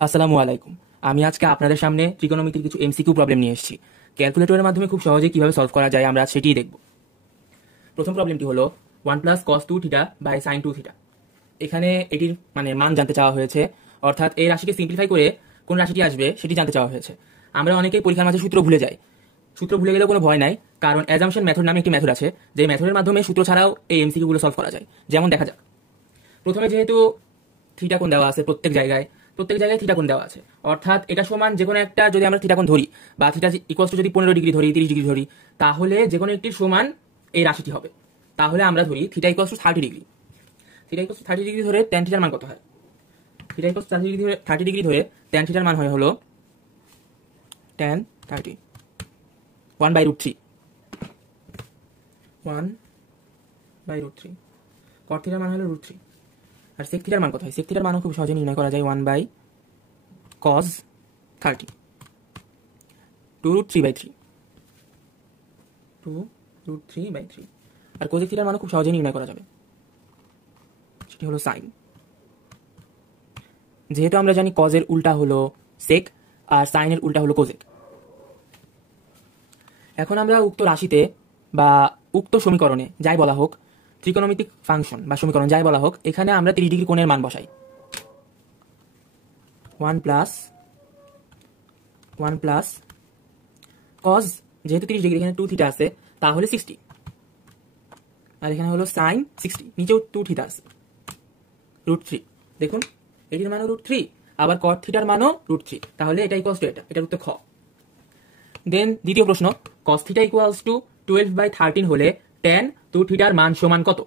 আসসালামু আলাইকুম। আমি আজকে আপনাদের সামনে ত্রিকোণমিতির কিছু এমসিকিউ প্রবলেম নিয়ে এসেছি। ক্যালকুলেটরের মাধ্যমে খুব সহজেই কিভাবে সলভ করা যায় আমরা সেটিই দেখব। প্রথম প্রবলেমটি হলো 1 + cos 2θ / sin 2θ। এখানে এটির মান জানতে চাওয়া হয়েছে, অর্থাৎ এই রাশিকে সিম্পলিফাই করে কোন রাশিটি আসবে সেটি জানতে চাওয়া হয়েছে। আমরা অনেকেই পরীক্ষার মাঝে সূত্র ভুলে যাই। সূত্র ভুলে গেলেও কোনো ভয় নাই, কারণ অ্যাজাম্পশন মেথড নামে একটি মেথড আছে, যে মেথডের মাধ্যমে সূত্র ছাড়াও এই এমসিকিউগুলো সলভ করা যায়। যেমন দেখা যাক, প্রথমে যেহেতু থিটা কোণ দেওয়া আছে প্রত্যেক জায়গায় থিটা কোণ দেওয়া আছে, অর্থাৎ এটা সমান যে কোনো একটা, যদি আমরা থিটা কোণ ধরি বা থিটা ইকুয়ালস টু যদি 15 ডিগ্রি ধরি, 30 ডিগ্রি ধরি, তাহলে যে কোনো একটির সমান এই রাশিটি হবে। তাহলে আমরা ধরি theta equals to 30 degree. Theta equals to 30 degree ধরে tan থিটার মান কত হয়? থিটা ইকুয়ালস টু 30 ডিগ্রি ধরে tan থিটার মান হয় হলো tan 30 1/√3 1/√3। cot থিটার মান হলো √3। আর sec থিটার মান কত হয়? sec থিটার মানও খুব সহজে নির্ণয় করা যায় 1/cos 30 2√3/3 2√3/3। আর cosec থিটার মানও খুব সহজে নির্ণয় করা যাবে, সেটি হলো sin। যেহেতু আমরা জানি cos এর উল্টা হলো sec আর sin এর উল্টা হলো cosec। এখন আমরা উক্ত রাশিতে বা উক্ত সমীকরণে যাই বলা হোক, ত্রিকোণমিতিক ফাংশন বা সমীকরণ যাই বলা হোক, এখানে আমরা 30 ডিগ্রি কোণের মান বসাই। 1 প্লাস cos, যেহেতু 30 ডিগ্রি এখানে 2θ আছে, তাহলে 60, আর এখানে হলো sin 60, নিচেও 2θ আছে, √3। দেখুন এটির মানও √3, আবার cot থিটার মানও √3, তাহলে এটা ইকুয়ালস টু এটার উত্তর খ। দেন দ্বিতীয় প্রশ্ন, cos থিটা ইকুয়ালস টু 12/13 হলে tan 2θর মান সমান কত?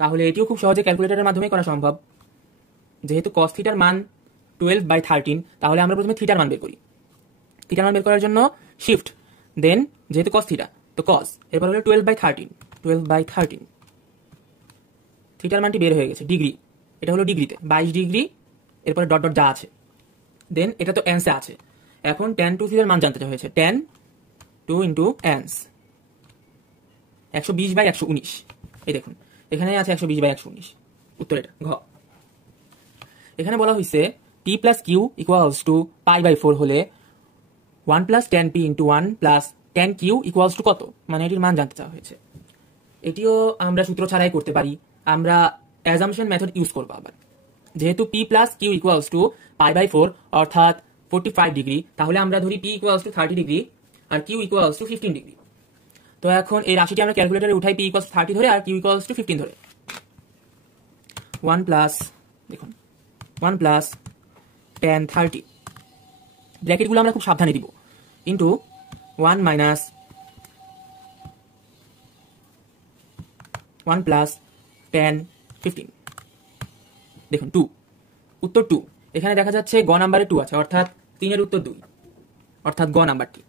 তাহলে এটিও খুব সহজে ক্যালকুলেটরের মাধ্যমে করা সম্ভব। যেহেতু cos থিটার মান 12/13, তাহলে আমরা প্রথমে থিটার মান বের করি। থিটার মান বের করার জন্য শিফট, দেন যেহেতু cos থিটা তো cos, এরপর হলো 12/13 থিটার মানটি বের হয়ে গেছে ডিগ্রি, এটা হলো ডিগ্রিতে 22 ডিগ্রি, এরপরে ডট ডট যা আছে, দেন এটা তো অ্যান্সে আছে। এখন tan 2θর মান জানতে হয়েছে, tan 2 × ans 120/119। এই দেখুন এখানে আছে 120/119, উত্তর এটা ঘ। এখানে বলা হয়েছে p + q = π/4 হলে 1 + tan p × 1 + tan q = কত? মানে এটির মান জানতে চাওয়া হয়েছে। এটিও আমরা সূত্র ছাড়াই করতে পারি, আমরা অ্যাজাম্পশন মেথড ইউজ করব। আবার যেহেতু p + q = π/4 অর্থাৎ 45 ডিগ্রি, তাহলে আমরা ধরি p = 30 ডিগ্রি আর q = 15 ডিগ্রি। তো এখন এই রাশিটি আমরা ক্যালকুলেটরে উঠাই, p = 30 ধরে আর q = 15 ধরে। 1 + tan 30, ব্র্যাকেটগুলো আমরা খুব সাবধানে দিব, ইন্টু 1 + tan 15। দেখুন 2, উত্তর 2। এখানে দেখা যাচ্ছে গ নাম্বারে 2 আছে, অর্থাৎ 3 এর উত্তর 2, অর্থাৎ গ নাম্বারটি।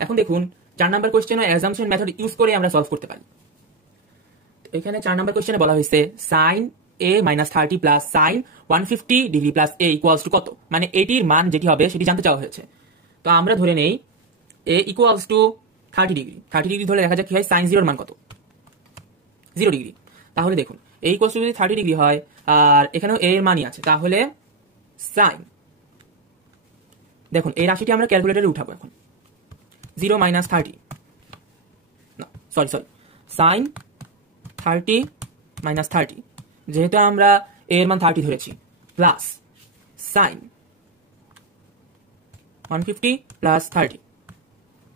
এখন দেখুন 4 নাম্বার কোশ্চেনে অ্যাজাম্পশন মেথড ইউজ করে আমরা সলভ করতে পারি। এখানে 4 নাম্বার কোশ্চেনে বলা হয়েছে sin a - 30 + sin 150 degree + a = কত? মানে এটির মান যেটি হবে সেটি জানতে চাওয়া হয়েছে। তো আমরা ধরে নেই a = 30 ডিগ্রি। 30 ডিগ্রি ধরে দেখা যাক কি হয়, sin 0 এর মান কত? 0 ডিগ্রি। তাহলে দেখুন a = যদি 30 ডিগ্রি হয় আর এখানেও a এর মানই আছে, তাহলে sin, দেখুন এই রাশিটি আমরা ক্যালকুলেটরে উঠাবো। এখন 0 - 30, না সরি sin 30 - 30, যেহেতু আমরা a এর মান 30 ধরেছি, প্লাস sin 150 + 30।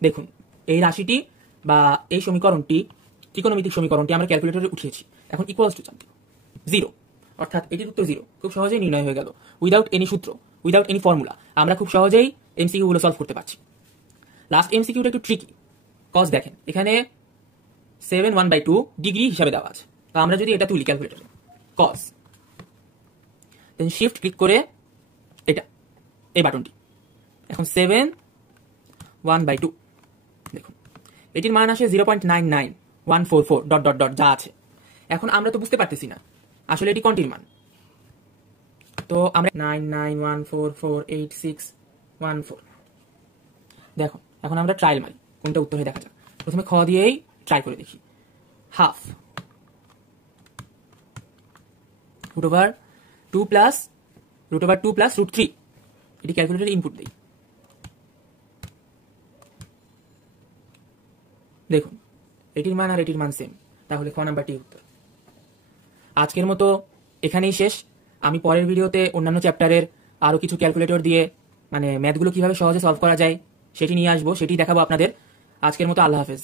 দেখুন এই রাশিটি বা এই সমীকরণটি, ত্রিকোণমিতিক সমীকরণটি আমরা ক্যালকুলেটরে উঠিয়েছি। এখন ইকুয়ালস টু জানতে 0, অর্থাৎ এটির উত্তর 0। খুব সহজেই নির্ণয় হয়ে গেল, উইদাউট এনি সূত্র, উইদাউট এনি ফর্মুলা আমরা খুব সহজেই এমসিকিউ গুলো সলভ করতে পারছি। লাস্ট এমসিকিউটা একটু ট্রিকি। cos দেখেন এখানে 7 1/2 ডিগ্রি হিসাবে দেওয়া আছে, তো আমরা যদি এটা তুলি ক্যালকুলেটরে cos, দেন শিফট ক্লিক করে এটা এই বাটনটি, এখন 7 1/2, দেখুন এটির মান আসে 0.99144 ডট ডট ডট যা আছে। এখন আমরা তো বুঝতে পারতেছি না আসলে এটি কোনটির মান, তো আমরা 991448614। দেখো এখন আমরা ট্রায়াল মারি, কোনটা উত্তর হয়ে দেখা যাক। প্রথমে খ দিয়েই ট্রাই করে দেখি। হাফ √2 + √3 এটি ক্যালকুলেটরে ইনপুট দিই। দেখুন এটির মান আর এটির মান সেম, তাহলে খ নাম্বারটি উত্তর। আজকের মতো এখানেই শেষ। আমি পরের ভিডিওতে অন্যান্য চ্যাপ্টারের আরও কিছু ক্যালকুলেটর দিয়ে মানে ম্যাথগুলো কীভাবে সহজে সলভ করা যায় সেটি নিয়ে আসবো, সেটি দেখাবো আপনাদের। আজকের মতো আল্লাহ হাফেজ।